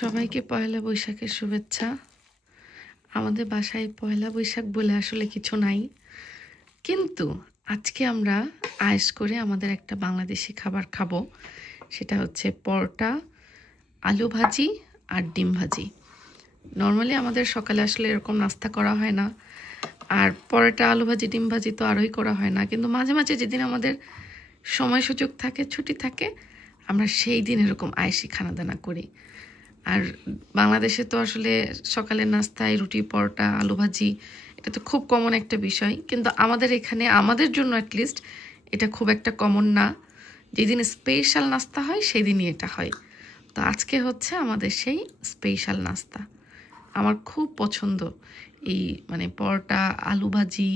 সবাইকে পয়লা বৈশাখের শুভেচ্ছা। আমাদের বাসায় পয়লা বৈশাখ বলে আসলে কিছু নাই, কিন্তু আজকে আমরা আয়েশ করে আমাদের একটা বাংলাদেশি খাবার খাবো। সেটা হচ্ছে পরোটা, আলু ভাজি আর ডিম ভাজি। নর্মালি আমাদের সকালে আসলে এরকম নাস্তা করা হয় না, আর পরোটা আলু ভাজি ডিম ভাজি তো আরোই করা হয় না, কিন্তু মাঝে মাঝে যেদিন আমাদের সময় সুযোগ থাকে, ছুটি থাকে, আমরা সেই দিন এরকম আয়েশি খানা দানা করি। আর বাংলাদেশে তো আসলে সকালের নাস্তায় রুটি পরোটা আলু ভাজি এটা তো খুব কমন একটা বিষয়, কিন্তু আমাদের এখানে আমাদের জন্য অ্যাটলিস্ট এটা খুব একটা কমন না। যেদিন স্পেশাল নাস্তা হয় সেই দিনই এটা হয়। তো আজকে হচ্ছে আমাদের সেই স্পেশাল নাস্তা। আমার খুব পছন্দ এই পরোটা আলু ভাজি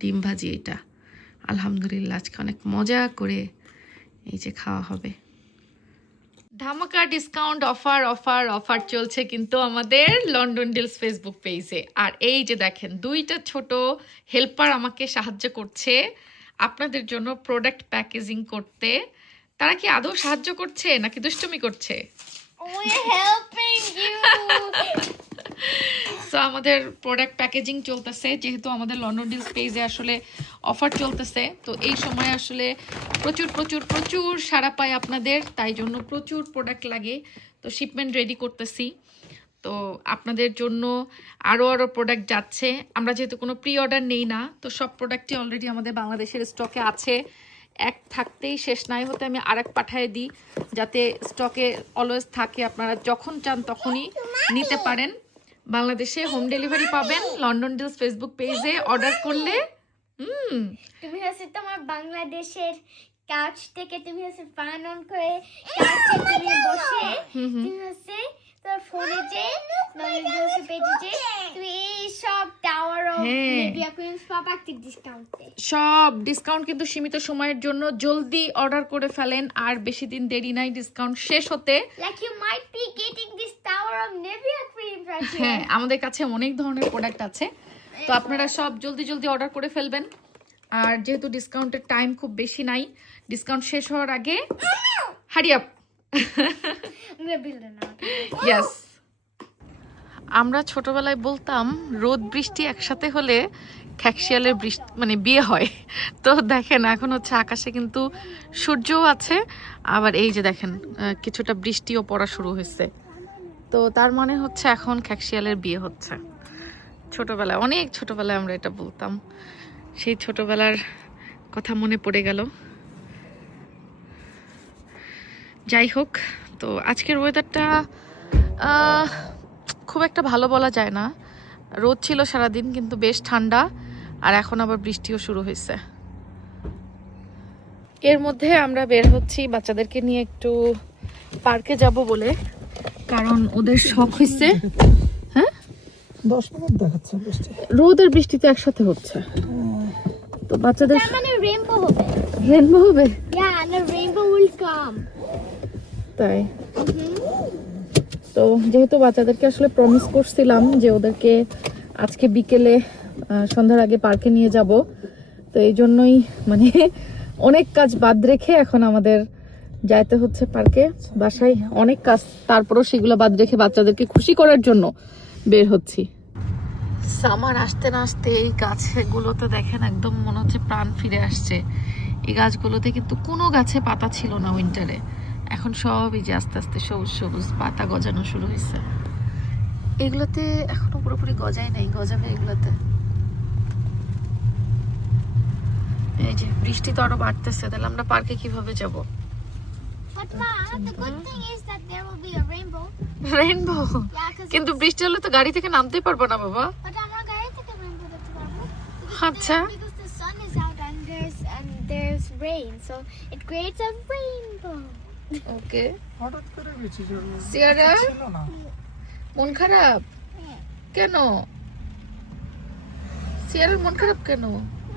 ডিম ভাজি। এটা আলহামদুলিল্লাহ আজকে অনেক মজা করে এই যে খাওয়া হবে। ধামাকা ডিসকাউন্ট অফার অফার অফার চলছে কিন্তু আমাদের লন্ডন ডিলস ফেসবুক পেজে। আর এই যে দেখেন, দুইটা ছোট হেল্পার আমাকে সাহায্য করছে আপনাদের জন্য প্রোডাক্ট প্যাকেজিং করতে। তারা কি আদৌ সাহায্য করছে নাকি দুষ্টুমি করছে? সো আমাদের প্রোডাক্ট প্যাকেজিং চলতেছে, যেহেতু আমাদের লন্ডন ডিলস পেজে আসলে অফার চলতেছে, তো এই সময় আসলে প্রচুর প্রচুর প্রচুর সাড়া পায় আপনাদের, তাই জন্য প্রচুর প্রোডাক্ট লাগে। তো শিপমেন্ট রেডি করতেছি, তো আপনাদের জন্য আরও প্রোডাক্ট যাচ্ছে। আমরা যেহেতু কোনো প্রি অর্ডার নেই না, তো সব প্রোডাক্টই অলরেডি আমাদের বাংলাদেশের স্টকে আছে। এক থাকতেই শেষ নাই হতে আমি আরেক পাঠিয়ে দিই, যাতে স্টকে অলওয়েজ থাকে, আপনারা যখন চান তখনই নিতে পারেন। বাংলাদেশে হোম ডেলিভারি পাবেন লন্ডন ডিলস ফেসবুক পেজে অর্ডার করলে। তুমি হচ্ছে তোমার বাংলাদেশের কাউচ থেকে তুমি হচ্ছে ফ্যান অন করে কাউচে তুমি বসে তুমি হচ্ছে তোর ফোনে যে লন্ডন ডিলস পেজে যে তুমি এই সব টাওয়ার অফ মিডিয়া কুইন্স পাবা একটা ডিসকাউন্টে। সব ডিসকাউন্ট কিন্তু সীমিত সময়ের জন্য, জলদি অর্ডার করে ফেলেন, আর বেশি দিন দেরি নাই ডিসকাউন্ট শেষ হতে। Like you might be getting this tower of Nivea cream right here. হ্যাঁ, আমাদের কাছে অনেক ধরনের প্রোডাক্ট আছে, তো আপনারা সব জলদি জলদি অর্ডার করে ফেলবেন। আর যেহেতু ডিসকাউন্টের টাইম খুব বেশি নাই, ডিসকাউন্ট শেষ হওয়ার আগে হারি আপ। ইয়েস, আমরা ছোটবেলায় বলতাম রোদ বৃষ্টি একসাথে হলে খ্যাকশিয়ালের বৃষ্টি বিয়ে হয়। তো দেখেন এখন হচ্ছে আকাশে কিন্তু সূর্যও আছে, আবার এই যে দেখেন কিছুটা বৃষ্টিও পড়া শুরু হয়েছে। তো তার মানে হচ্ছে এখন খ্যাকশিয়ালের বিয়ে হচ্ছে। ছোটবেলায়, অনেক ছোটবেলায় আমরা এটা বলতাম, সেই ছোটবেলার কথা মনে পড়ে গেল। যাই হোক, তো আজকের ওয়েদারটা খুব একটা ভালো বলা যায় না। রোদ ছিল সারাদিন, কিন্তু বেশ ঠান্ডা, আর এখন আবার বৃষ্টিও শুরু হয়েছে। এর মধ্যে আমরা বের হচ্ছি বাচ্চাদেরকে নিয়ে একটু পার্কে যাব বলে, কারণ ওদের শখ হয়েছে। হ্যাঁ, 10 মিনিট দেখাচ্ছে বৃষ্টি, রোদ আর বৃষ্টি তো একসাথে হচ্ছে, তো বাচ্চাদের মানে রেইনবো হবে। রেইনবো হবে? Yeah, and the rainbow will come. তাই তো যেহেতু বাচ্চাদেরকে আসলে প্রমিস করছিলাম যে ওদেরকে আজকে বিকেলে সন্ধ্যার আগে পার্কে নিয়ে যাব, তো এই জন্যই অনেক কাজ বাদ রেখে এখন আমাদের যাইতে হচ্ছে পার্কে। বাসায় অনেক কাজ, তারপরও সেগুলো বাদ রেখে বাচ্চাদেরকে খুশি করার জন্য বের হচ্ছি। সামার আসতে না আসতে এই গাছগুলোতে দেখেন একদম মনে হচ্ছে প্রাণ ফিরে আসছে। এই গাছগুলোতে কিন্তু কোনো গাছে পাতা ছিল না উইন্টারে, এখন সব এই যে আস্তে আস্তে সবুজ সবুজ পাতা গজানো শুরু হয়েছে। এগুলোতে এখনো পুরোপুরি গজায় নাই, গজাবে এগুলোতে। এই যে বৃষ্টি তো আরো বাড়তেছে, তাহলে আমরা পার্কে কিভাবে যাব? But Ma, the good thing is that there will be a rainbow. Rainbow? Yeah, because কিন্তু বৃষ্টি হলে তো গাড়ি থেকে নামতেই পারবো না বাবা। but আমার গাড়ি থেকে rainbow দেখতে পারবো। আচ্ছা, Because the sun is out and there's rain, so it creates a rainbow. ওকে। হঠাৎ করে বৃষ্টি শুরু হলো। সিয়ারা ছিল না। মন খারাপ কেন? সিয়ারার মন খারাপ কেন?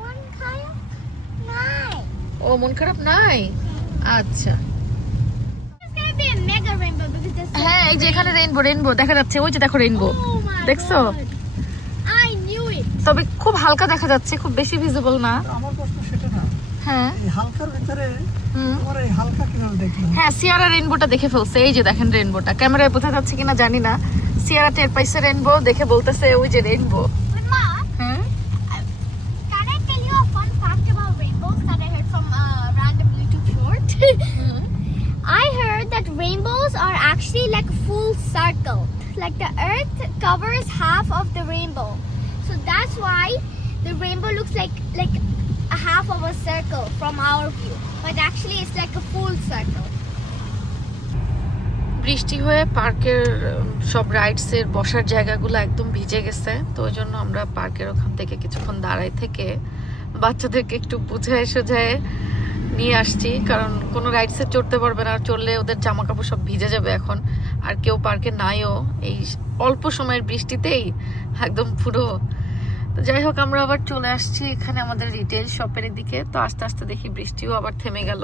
One kind of night. ও মন খারাপ নাই, আচ্ছা। It's gonna be a mega rainbow because the sun. হ্যাঁ, এই যে এখানে রেইনবো দেখা যাচ্ছে, ওই যে দেখো রেইনবো, Oh my দেখছো? God. I knew it. তবে খুব হালকা দেখা যাচ্ছে, খুব বেশি ভিজিবল না। আমার প্রশ্ন সেটা না, হ্যাঁ, এই হালকার ভিতরে তোমার এই হালকা কিভাবে দেখলাম? হ্যাঁ, সিয়ারা রেইনবোটা দেখে ফেলছে। এই যে দেখেন রেইনবোটা, ক্যামেরায় বোঝা যাচ্ছে কিনা জানি না। সিয়ারা টের পাইছে রেইনবো দেখে, বলতেছে ওই যে রেইনবো। But Ma, হ্যাঁ, can I tell you a fun fact about rainbows that I heard from a random YouTube short? I heard that rainbows are actually like a full circle. Like the earth covers half of the rainbow. So that's why the rainbow looks like a half of a circle from our view. But actually it's like a full circle. বৃষ্টি হয়ে পার্কের সব রাইডসের বসার জায়গাগুলো একদম ভিজে গেছে। তো ওই জন্য আমরা পার্কের ওখান থেকে কিছুক্ষণ দাঁড়ায় থেকে বাচ্চাদেরকে একটু বুঝায় সোঝায় নিয়ে আসছি, কারণ কোনো রাইডসে চড়তে পারবে না, চড়লে ওদের জামা কাপড় সব ভিজে যাবে এখন। আর কেউ পার্কে নাইও এই অল্প সময়ের বৃষ্টিতেই একদম পুরো। তো যাই হোক, আমরা আবার চলে আসছি এখানে আমাদের রিটেল শপের দিকে। তো আস্তে আস্তে দেখি বৃষ্টিও আবার থেমে গেল।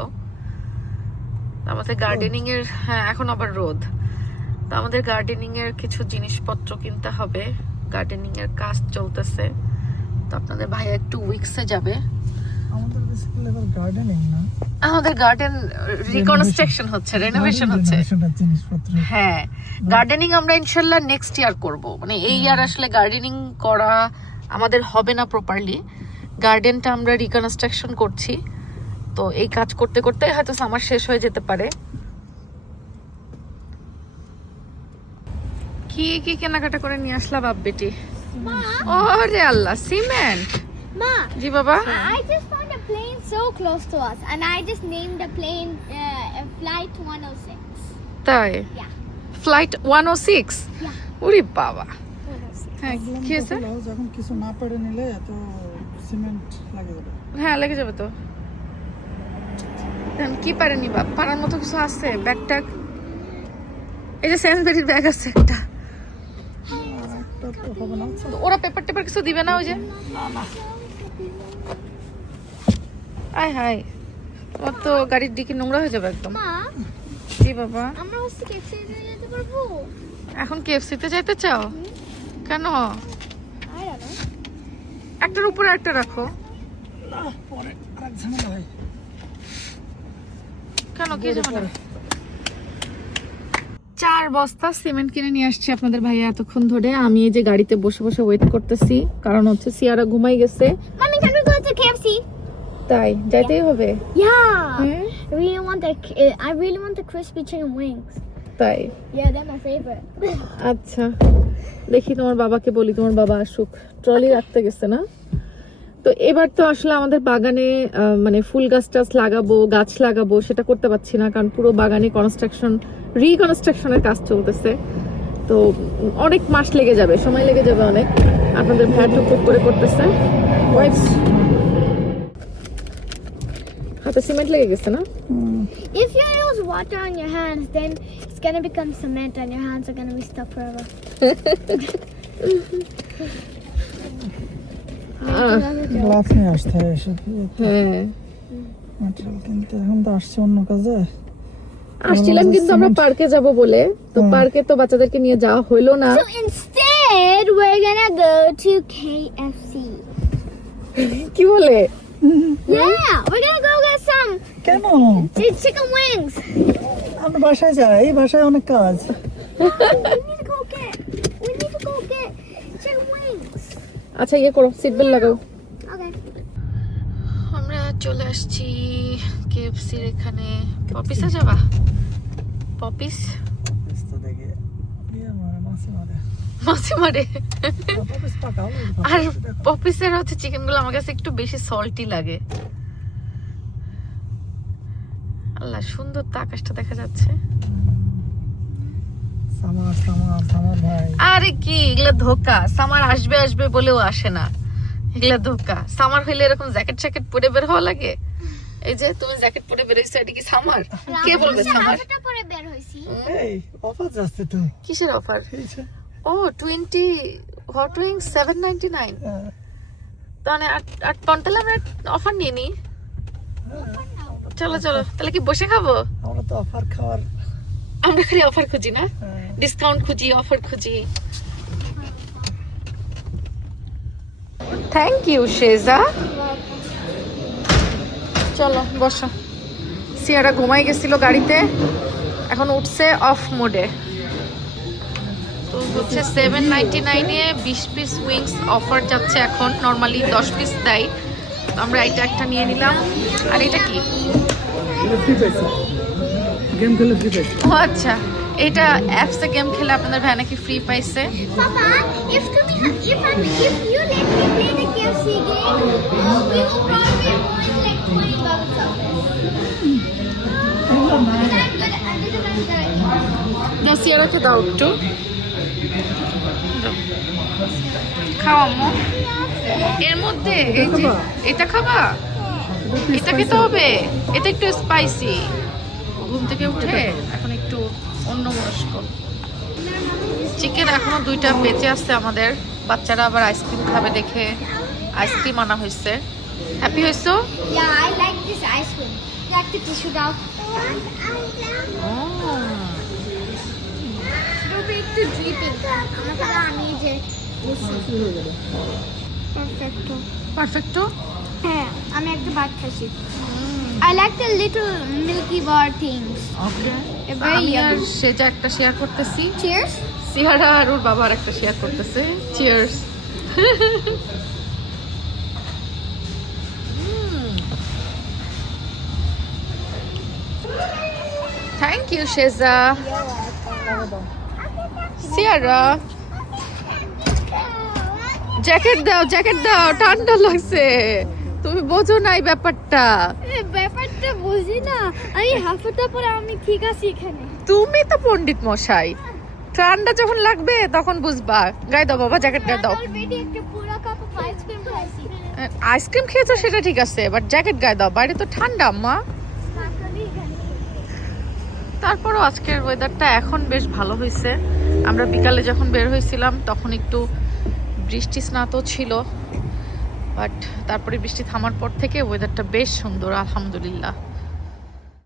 আমাদের গার্ডেনিং এর, হ্যাঁ এখন আবার রোদ। তো আমাদের গার্ডেনিং এর কিছু জিনিসপত্র কিনতে হবে, গার্ডেনিং এর কাজ চলতেছে। তো আপনাদের ভাইয়া একটু উইক্সে যাবে। আমাদের বেসিক্যালি এবার গার্ডেনিং না, আমাদের গার্ডেন রিকনস্ট্রাকশন হচ্ছে, রেনোভেশন হচ্ছে। জিনিসপত্র। হ্যাঁ, গার্ডেনিং আমরা ইনশাল্লাহ নেক্সট ইয়ার করব। মানে এই ইয়ার আসলে গার্ডেনিং করা আমাদের হবে না প্রপারলি। গার্ডেনটা আমরা রিকনস্ট্রাকশন করছি, তো এই কাজ করতে করতে হয়তো সামার শেষ হয়ে যেতে পারে। কি কি কেনাকাটা করে নিয়ে আসলা বাপ বেটি? ওরে আল্লাহ, সিমেন্ট। Ma, জি বাবা। I just found a plane so close to us, and I just named the plane Flight 106. তাই? Yeah. ফ্লাইট 106? Yeah. ওরে বাবা। 106. হ্যাঁ, কি হয়েছে? যখন কিছু না পেরে নিলে তো সিমেন্ট লাগে যাবে। হ্যাঁ, লেগে যাবে তো। কি পারেনি বাপ, পারার মতো কিছু আছে? ব্যাগ ট্যাগ, এই যে সেন্সবেরির ব্যাগ আছে একটা। একটা তো হবে না। তো ওরা পেপার টেপার কিছু দিবে না? ওই যে আয় হায়, তোমার তো গাড়ির ডিকি নোংরা হয়ে যাবে একদম। Ma, জি বাবা। আমরা হচ্ছে কেফসি যেতে পারবো? এখন KFC তে যাইতে চাও? কেন? I don't know. একটার উপরে একটা রাখো। না, পরে আরেক ঝামেলা হয়। কেন, কি ঝামেলা? 4 বস্তা সিমেন্ট কিনে নিয়ে আসছি আপনাদের ভাইয়া এতক্ষণ ধরে। আমি এই যে গাড়িতে বসে বসে ওয়েট করতেছি, কারণ হচ্ছে সিয়ারা ঘুমাই গেছে। Mommy, can we go to KFC? তাই যাইতেই হবে। Yeah. Hmm? I really want the crispy chicken wings. তাই? Yeah, they're my favorite. আচ্ছা, দেখি তোমার বাবাকে বলি, তোমার বাবা আসুক। ট্রলি রাখতে গেছে না? তো এবার তো আসলে আমাদের বাগানে মানে ফুল গাছ টাছ লাগাবো, গাছ লাগাবো, সেটা করতে পারছি না, কারণ পুরো বাগানে রিকনস্ট্রাকশনের কাজ চলতেছে। তো অনেক মাস লেগে যাবে, সময় লেগে যাবে অনেক। আপনাদের ভাইয়া টুকটুক করে করতেছে। হাতে সিমেন্ট লেগে গেছে না? If you use water on your hands, then it's gonna become cement and your hands are gonna be stuck forever. Glass নিয়ে আসতে হয় এসব হ্যাঁ, ম্যাটেরিয়াল কিনতে। এখন তো আসছে অন্য কাজে। আসছিলাম কিন্তু আমরা পার্কে যাব বলে, তো পার্কে তো বাচ্চাদেরকে নিয়ে যাওয়া হলো না। So instead, we're gonna go to KFC. কি বলে? Yeah, we're gonna go get some কেন? chicken wings. আমরা বাসায় যাই, এই বাসায় অনেক কাজ। We need to go get chicken wings. আচ্ছা, ইয়ে করো, সিট বেল্ট লাগাও। Okay. আমরা চলে আসছি KFC এর এখানে। পপিসে যাবা? পপিস তো দেখে মাছে মারে। মাছে মারে। পপিস পাকা হলো। আর পপিসের হচ্ছে চিকেন গুলো আমার কাছে একটু বেশি সল্টি লাগে। আল্লাহ, সুন্দর তো আকাশটা দেখা যাচ্ছে। সামার ভাই। আরে কি এগুলা ধোকা, সামার আসবে আসবে বলেও আসে না, এগুলা ধোকা। সামার হইলে এরকম জ্যাকেট জ্যাকেট পরে বের হওয়া লাগে। এই যে তুমি জ্যাকেট পরে বের হইছো, এটা কি সামার? কে বলবে সামার? রাতটা পরে বের হইছি। এই অফার যাচ্ছে তো। কিসের অফার? এইছে। ও 20 হট উইং 799। তাহলে 8 পন্টালে আমরা অফার নিয়ে নি। চলো চলো, তাহলে কি বসে খাবো? আমরা তো অফার খাওয়ার, আমরা খালি অফার খুঁজি না, ডিসকাউন্ট খুঁজি, অফার খুঁজি। থ্যাংক ইউ শেজা। চলো বসো। সিয়ারা ঘুমাই গেছিল গাড়িতে, এখন উঠছে অফ মোডে। তো হচ্ছে 799 এ 20 পিস উইংস অফার যাচ্ছে এখন, নর্মালি 10 পিস দেয়। তো আমরা এটা একটা নিয়ে নিলাম। আর এটা কি? ফ্রি পাইছে, গেম খেলে ফ্রি পাইছে। ও আচ্ছা, এটা অ্যাপসে গেম খেলে আপনাদের ভাই নাকি ফ্রি পাইছে। Papa, if you let me play the KFC game, we will probably win like $20 of it. না, সিয়ারাকে দাও একটু, দাও। খাও আম্মু। এর মধ্যে এই যে এটা খাবা, এটা খেতে হবে, এটা একটু স্পাইসি। ঘুম থেকে উঠে এখন একটু অন্যমনস্ক। চিকেন এখনো 2টা বেঁচে আছে আমাদের, বাচ্চারা আবার আইসক্রিম খাবে দেখে আইসক্রিম আনা হয়েছে। হ্যাপি হয়েছো? Yeah, I like this ice cream. Like the tissue doll. একটু ড্রিপিং আমি যে পারফেক্ট পারফেক্টো। হ্যাঁ, আমি একটা বাট খাচ্ছি। I like the little milky bar things. Okay, Very আমি আর yummy. সেজা একটা শেয়ার করতেছি, Cheers. সিয়ারা আর ওর বাবা আর একটা শেয়ার করতেছে। চিয়ার্স। থ্যাংক ইউ শেজা। সিয়ারা জ্যাকেট দাও, জ্যাকেট দাও, ঠান্ডা লাগছে। তুমি বোঝো না এই ব্যাপারটা। ব্যাপারটা বুঝি না আমি হাফটা পরে আমি ঠিক আছি এখানে। তুমি তো পণ্ডিত মশাই, ঠান্ডা যখন লাগবে তখন বুঝবা। গায়ে দাও বাবা, জ্যাকেট গায়ে দাও। অলরেডি একটা পুরো কাপ অফ আইসক্রিম খাইছি। আইসক্রিম খেয়েছো সেটা ঠিক আছে, বাট জ্যাকেট গায়ে দাও, বাইরে তো ঠান্ডা আম্মা। তারপরও আজকের ওয়েদারটা এখন বেশ ভালো হয়েছে। আমরা বিকালে যখন বের হয়েছিলাম তখন একটু বৃষ্টি স্নাত ছিল, বাট তারপরে বৃষ্টি থামার পর থেকে ওয়েদারটা বেশ সুন্দর, আলহামদুলিল্লাহ।